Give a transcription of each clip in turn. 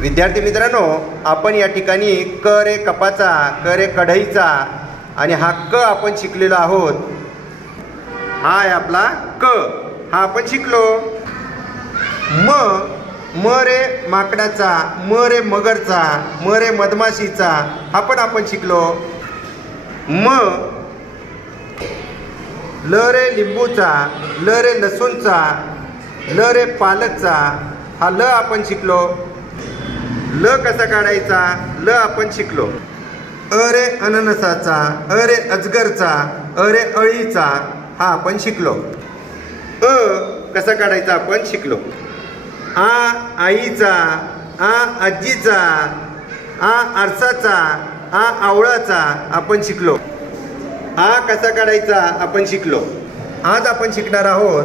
विद्यार्थी मित्रांनो, आपण या ठिकाणी क रे कपाचा, क रे कढईचा आणि हा क आपण शिकलेलो आहोत. हा आहे आपला क, हा आपण शिकलो. म रे माकडाचा, म रे मगरचा, म रे मधमाशीचा, हा पण आपण शिकलो. ल रे लिंबूचा, ल रे लसूणचा, ल रे पालकचा, हा ल आपण शिकलो. ल कसा काढायचा, ल आपण शिकलो. अ रे अननसाचा, अ रे अजगरचा, अ रे अळीचा, हा आपण शिकलो. अ कसा काढायचा आपण शिकलो. आ आईचा, आ आजीचा, आ आरसाचा, आ आवळाचा, आपण शिकलो. आ कसा काढायचा आपण शिकलो. आज आपण शिकणार आहोत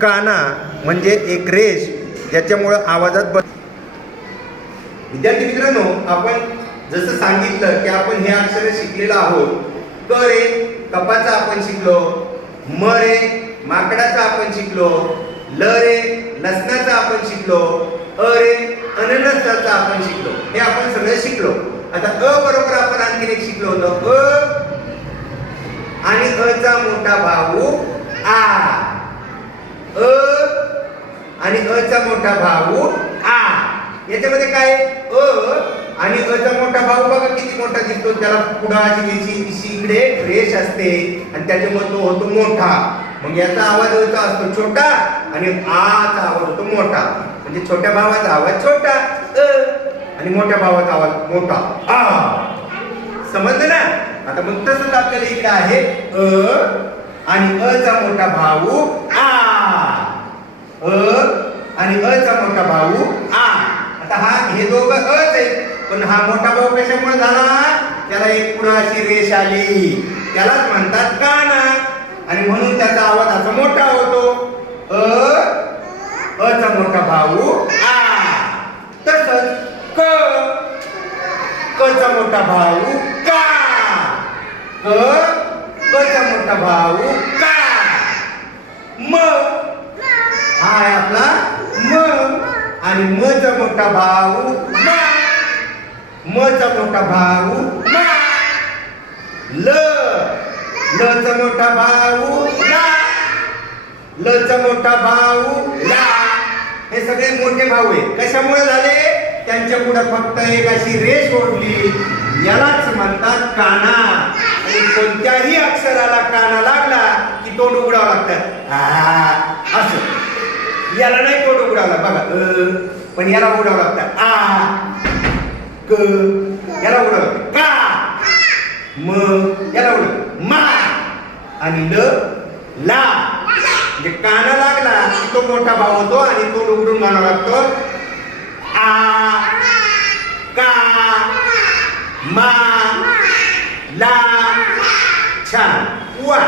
काना, म्हणजे एक रेष ज्याच्यामुळं आवाजात विद्यार्थी मित्रांनो, आपण जसं सांगितलं की आपण हे अक्षर शिकलेलो आहोत. क रे कपाचा आपण शिकलो, म रे माकडाचा आपण शिकलो, ल रे लसणाचा आपण शिकलो, अ रे अननसाचा आपण शिकलो. हे आपण सगळे शिकलो. आता अ बरोबर आपण आणखी एक शिकलो होतो. अ आणि अ चा मोठा भाऊ आ. अ आणि अ चा मोठा भाऊ आ. याच्यामध्ये काय, अ आणि अ चा मोठा भाऊ बघा किती मोठा दिसतो. त्याला पुढे अशी इकडे रेष असते आणि त्याच्यामुळे तो होतो मोठा. मग याचा आवाज अ चा असतो छोटा आणि आ चा आवाज होतो मोठा. म्हणजे छोट्या भावाचा आवाज छोटा अ आणि मोठ्या भावाचा आवाज मोठा आ. समजलं ना. आता मग तसंच आपल्याला इकडे आहे अ आणि अ चा मोठा भाऊ आ. अ आणि अ चा मोठा भाऊ आ. आता हे दोघं अच आहेत, पण हा मोठा भाऊ कशामुळे झाला, त्याला एक पुढे अशी रेष आली, त्यालाच म्हणतात काना आणि म्हणून त्याचा आवाज असा मोठा होतो. अ चा मोठा भाऊ आ. तसंच क चा मोठा भाऊ का. क चा मोठा भाऊ का. म हा आहे आपला म आणि म चा मोठा भाऊ मा. म चा मोठा भाऊ मा. ल चा मोठा भाऊ ला. ल चा मोठा भाऊ ला. हे सगळे मोठे भाऊ आहेत. कशामुळे झाले, त्यांच्या पुढे फक्त एक अशी रेष ओढली, यालाच म्हणतात काना. आणि कोणत्याही अक्षराला काना लागला की तोंड उघडावं लागतं. असं याला नाही तोंड उघडावं बघा. पण याला उघडावं लागतं. आ क याला उघडावं का. म याला उघड मा आणि ल ला. म्हणजे काना लागला की तो मोठा भाव होतो आणि तोंड उघडून म्हणावं लागतो. आ का मा ला. छान. वा.